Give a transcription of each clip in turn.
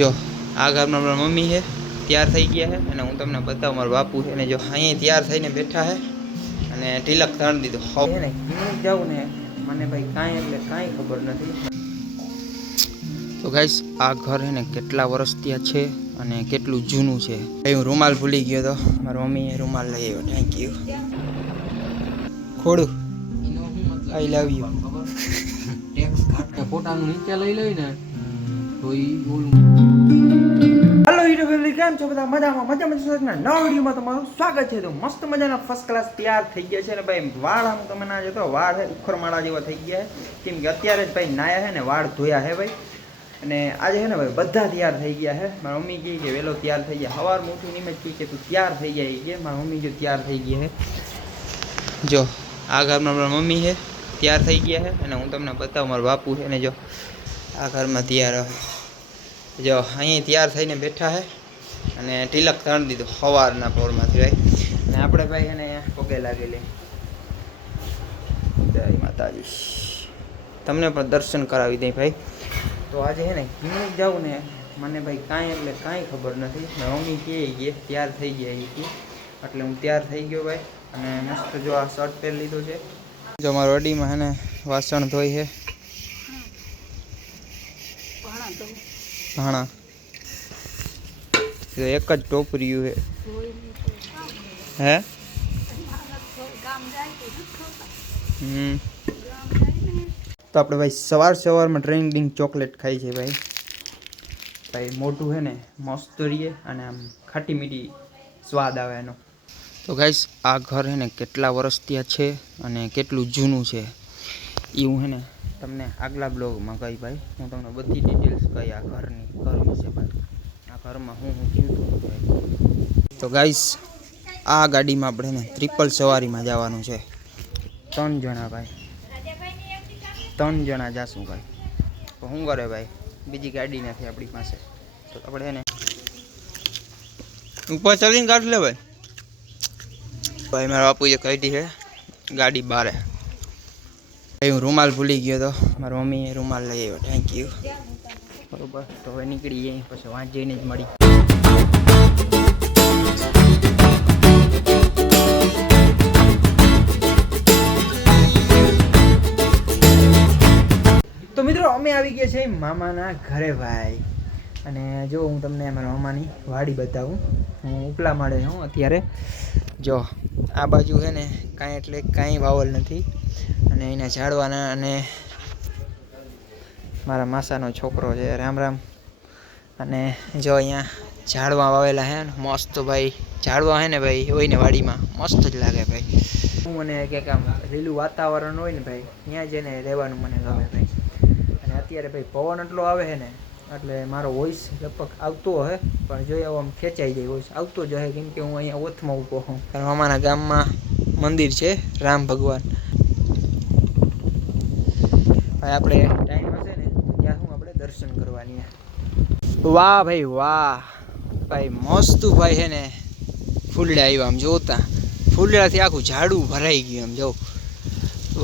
જો આ ઘરમાં મારા મમ્મી છે, તૈયાર થઈ ગયા છે અને હું તમને બતાવું મારો બાપુ છે ને જો અહીંયા તૈયાર થઈને બેઠા છે અને તિલક તાણ દીધો. હવે ને ક્લિનિક જાઉં ને મને ભાઈ કાંઈ એટલે કાંઈ ખબર નથી. તો ગાઈસ આ ઘર છે ને કેટલા વર્ષ ત્યાં છે અને કેટલું જૂનું છે. હું રૂમાલ ભૂલી ગયો તો મારી મમ્મીએ રૂમાલ લઈ આવ્યો. Thank you. ખોડું આઈ લવ યુ. ટેક્સ કાઢે ફોટાનું નીચે લઈ લઈને તો ઈ ઓલું. હેલો યુટ્યુબ ફેમિલી, કેમ છો બધા? મજામાં નવા વિડીયોમાં તમારું સ્વાગત છે. તો મસ્ત મજાના ફર્સ્ટ ક્લાસ તૈયાર થઈ ગયા છે ને ભાઈ. વાળ આમ તમે ના જતો, વાળ છે ઉખરમાળા જેવા થઈ ગયા છે કેમ કે અત્યારે જ ભાઈ નાયા છે ને વાળ ધોયા છે ભાઈ. અને આજે છે ને ભાઈ બધા તૈયાર થઈ ગયા છે. મારી મમ્મી કહે કે વહેલો તૈયાર થઈ ગયા. સવાર મોટું નિમેજ કહે કે તું તૈયાર થઈ જાય કે મારી મમ્મી જો તૈયાર થઈ ગયા છે. જો આ ઘરમાં મારી મમ્મી છે, તૈયાર થઈ ગયા છે અને હું તમને બતાવું મારું બાપુ છે ને જો આ ઘરમાં તૈયાર જો અહીં તૈયાર થઈને બેઠા છે અને તિલક તાણ દીધો સવારના પોરમાંથી ભાઈ. અને આપણે ભાઈ એને પગે લાગેલી. જય માતાજી. તમને પણ દર્શન કરાવી દઈ ભાઈ. તો આજે છે ને ક્લિનિક જાઉં ને મને ભાઈ કાંઈ એટલે કાંઈ ખબર નથી. મમ્મી કહે કે તૈયાર થઈ ગયા એ કે એટલે હું તૈયાર થઈ ગયો ભાઈ. અને મસ્ત જો આ શર્ટ પહેરી લીધું છે. જો મારા વડીમાં છે ને વાસણ ધોઈ છે. ભાણા એક જ ટોપરીયું છે હે. તો આપણે ભાઈ સવારમાં ડ્રિંક ચોકલેટ ખાઈ છે ભાઈ. ભાઈ મોટું છે ને મસ્ત રહીએ અને આમ ખાટી મીઠી સ્વાદ આવે એનો. તો ગાઈસ આ ઘર છે ને કેટલા વર્ષ ત્યાં છે અને કેટલું જૂનું છે એ હું છે ને તમને આગલા બ્લોગમાં કહી ભાઈ. હું તમને બધી ડિટેલ્સ કહી આ ઘર વિશે ભાઈ. આ ઘરમાં હું થયું હતું ભાઈ. તો ગાઈસ આ ગાડીમાં આપણે ને ટ્રિપલ સવારીમાં જવાનું છે. 3 જણા ભાઈ, 3 જણા જાશું ભાઈ. તો શું કરે ભાઈ, બીજી ગાડી નથી આપણી પાસે. તો આપણે એને ઉપર ચડીને કાઢ લે ભાઈ. ભાઈ મારા બાપુએ કાઢી છે ગાડી બારે. ભાઈ હું રૂમાલ ભૂલી ગયો તો મારી મમ્મીએ રૂમાલ લઈ આવ્યો. Thank you. બરોબર, તો હવે નીકળી જઈએ પછી વાંચ જઈને જ મળી. તો મિત્રો અમે આવી ગયા છે મામાના ઘરે ભાઈ. અને જો હું તમને મારા મામાની વાડી બતાવું. હું ઉપલા માળે છું અત્યારે. જો આ બાજુ છે ને કાંઈ એટલે કાંઈ વાવલ નથી અને એના ઝાડવાના. અને મારા માસાનો છોકરો છે, રામ રામ. અને જો અહીંયા ઝાડવા વાવેલા છે ને મસ્ત ભાઈ. ઝાડવા છે ને ભાઈ હોય ને વાડીમાં મસ્ત જ લાગે ભાઈ. હું મને કંઈક આમ લીલું વાતાવરણ હોય ને ભાઈ ત્યાં જઈને રહેવાનું મને ગમે ભાઈ. અને અત્યારે ભાઈ પવન એટલો આવે છે ને એટલે મારો વોઇસ લગભગ આવતો હશે પણ જો આમ ખેંચાઈ જાય વોઇસ આવતો જ હશે કેમ કે હું અહીંયા ઓથમાં ઊભો છું. અમારા ગામમાં મંદિર છે રામ ભગવાન. ભાઈ આપણે ટાઈમ હશે ને ત્યાં હું આપણે દર્શન કરવાની. વાહ ભાઈ વાહ ભાઈ મસ્ત ભાઈ છે ને ફૂલડા આવ્યા આમ જોતા. ફૂલડાથી આખું ઝાડું ભરાઈ ગયું આમ જો.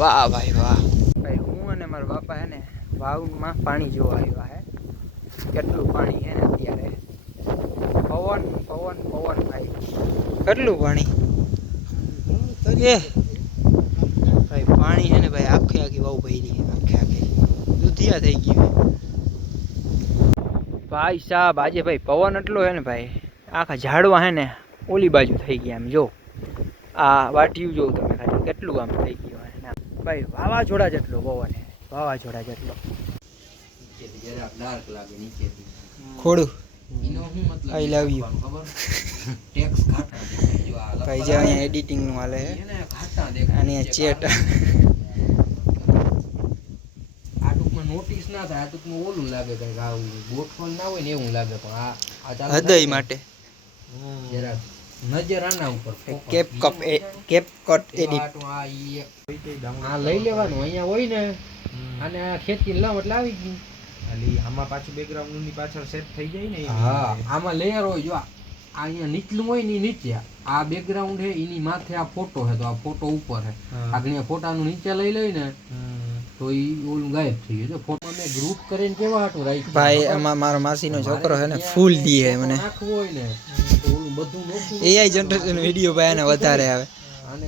વાહ ભાઈ વાહ ભાઈ. હું અને મારા બાપા છે ને વાવમાં પાણી જોવા આવ્યા હે. કેટલું પાણી છે ને અત્યારે. પવન પવન પવન ભાઈ. કેટલું પાણી એ ભાઈ. પાણી છે ને ભાઈ આખી આખી વાવ ભરી આખી દૂધિયા થઈ ગઈ ભાઈ સાહેબ. આજે ભાઈ પવન એટલો છે ને ભાઈ આખા ઝાડવા છે ને ઓલી બાજુ થઈ ગયા આમ જો. આ વાટિયું જોઉં તમે ખાલી કેટલું આમ થઈ ગયું ભાઈ. વાવાઝોડા જેટલો પવન છે, વાવાઝોડા જેટલો. ખોડું આઈ લવ યુ. ટેક્સ કાઢે ભાઈ જે અહીંયા એડિટિંગનું હાલે છે અને ચેટ. આ ટૂંકમાં નોટિસ ના થાય. આ ટૂંકમાં ઓલું લાગે કંઈક આવું ગોઠવણ ના હોય ને એવું લાગે. પણ આ હૃદય માટે જરાક નજર આના ઉપર કેપ કટ એડિટ. આ લઈ લેવાનું અહીંયા હોય ને અને આ ખેતી લાવ એટલે આવી ગયું. આમાં પાછું બેકગ્રાઉન્ડ ની પાછળ સેટ થઈ જાય ને. હા આમાં લેયર હોય. જો આ અહીંયા નીચલું હોય ને નીચે આ બેકગ્રાઉન્ડ છે એની માથે આ ફોટો છે તો આ ફોટો ઉપર છે. આગળ ફોટાનું નીચે લઈ લઈને તો ઈ ઓલું ગાયબ થઈ ગયું. જો ફોટો મેં ગ્રુપ કરીને કેવા હાટું રાખ્યું ભાઈ આમાં મારો માસીનો છોકરો છે ને ફૂલ દીએ મને નાખવું હોય ને તો ઓલું બધું નોખું એઆઈ જનરેશન વિડીયો ભાઈ એને વધારે આવે. આને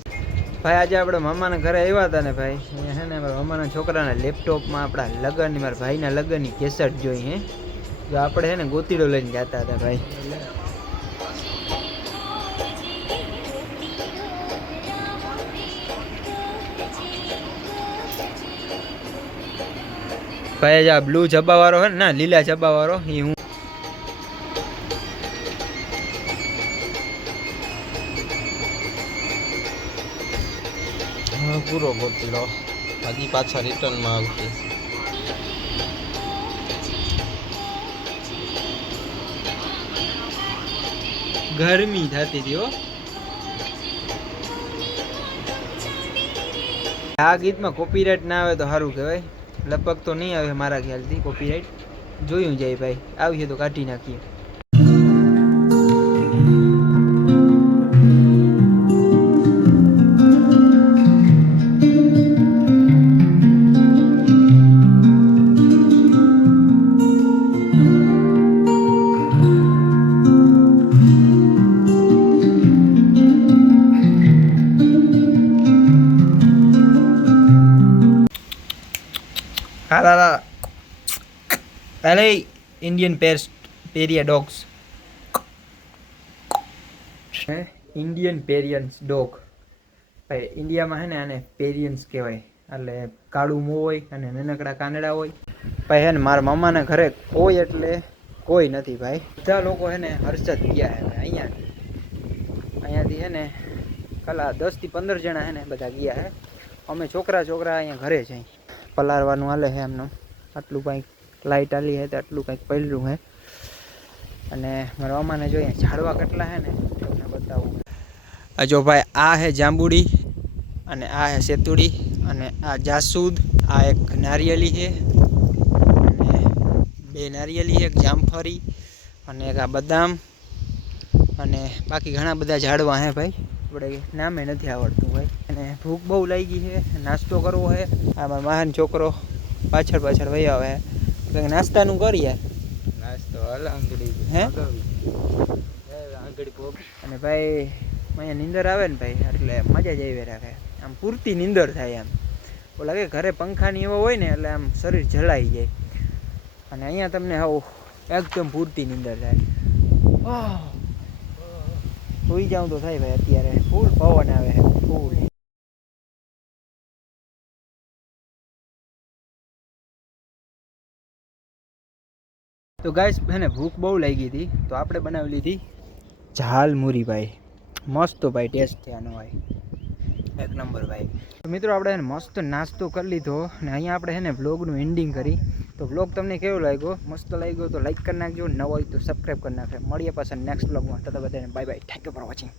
ભાઈ આજે આપણે મામાના ઘરે આવ્યા હતા ને ભાઈ અહીંયા છે ને મારા મામાના છોકરાના લેપટોપમાં આપણા લગ્નની મારા ભાઈના લગ્નની કેસેટ જોઈ હે જો આપણે છે ને ગોતીડો લઈને જતા હતા ભાઈ. ભાઈ જે આ બ્લુ જબ્બાવાળો છે ને ના લીલા જબ્બાવાળો એ હું પૂરો ગોતીડો હજી પાછા રિટર્નમાં આવશે. ગરમી થતી હતી હો. આ ગીતમાં કોપીરાઇટ ના આવે તો સારું કહેવાય. લગભગ તો નહીં આવે મારા ખ્યાલથી કોપીરાઇટ. જોયું જાય ભાઈ આવીએ તો કાઢી નાખીએ. Halala. Hello, Indian Peria dogs. Indian પેરિયન્સ ડોગ. ભાઈ ઇન્ડિયામાં છે ને આને પેરિયન્સ કહેવાય. એટલે કાળું મોં હોય અને નાનકડા કાનડા હોય. ભાઈ છે ને મારા મામાના ઘરે કોઈ એટલે કોઈ નથી ભાઈ. બધા લોકો છે ને હર્ષદ ગયા છે અહીંયાથી છે ને કલા 10 થી 15 જણા છે ને બધા ગયા છે. અમે છોકરા અહીંયા ઘરે છે. પલારવાનું હાલે છે એમનું. આટલું કંઈક લાઇટ આલી છે તો આટલું કંઈક પડ્યું છે. અને મારા મામાને જોઈએ ઝાડવા કેટલા છે ને તમને બતાવું. આ જો ભાઈ આ છે જાંબુડી અને આ છે સેતુડી અને આ જાસૂદ. આ એક નારિયેલી છે અને 2 નારિયેલી એક જામફળી અને એક આ બદામ અને બાકી ઘણા બધા ઝાડવા છે ભાઈ. આપણે નામે નથી આવડતું ભાઈ. અને ભૂખ બહુ લાગી છે. નાસ્તો કરવો છે. આ મારો મહાન છોકરો પાછળ વહી આવે કંઈક નાસ્તાનું કરીએ. નાસ્તો આંગળી હે આંગળી પોપ અને ભાઈ અહીંયા નીંદર આવે ને ભાઈ એટલે મજા જ આવી રાખે. આમ પૂરતી નીંદર થાય. આમ ઓલા કે ઘરે પંખાની એવો હોય ને એટલે આમ શરીર જલાઈ જાય અને અહીંયા તમને આવું એકદમ પૂરતી નીંદર થાય. સુઈ જાઉં તો થાય ભાઈ. અત્યારે ફૂલ પવન આવે છે ફૂલ. તો ગાઈસ હે ને ભૂખ બહુ લાગી હતી તો આપણે બનાવી લીધી ઝાલમુરી ભાઈ. મસ્ત ભાઈ ટેસ્ટ છે આનો ભાઈ એક નંબર ભાઈ. તો મિત્રો આપણે છે ને મસ્ત નાસ્તો કરી લીધો અને અહીંયા આપણે છે ને વ્લોગનું એન્ડિંગ કરી. તો વ્લોગ તમને કેવો લાગ્યો? મસ્ત લાગ્યો તો લાઈક કરી નાખજો. ન હોય તો સબસ્ક્રાઈબ કરી નાખજો. મળીએ પાછા નેક્સ્ટ વ્લોગમાં. તો બધાને bye bye. Thank you for watching.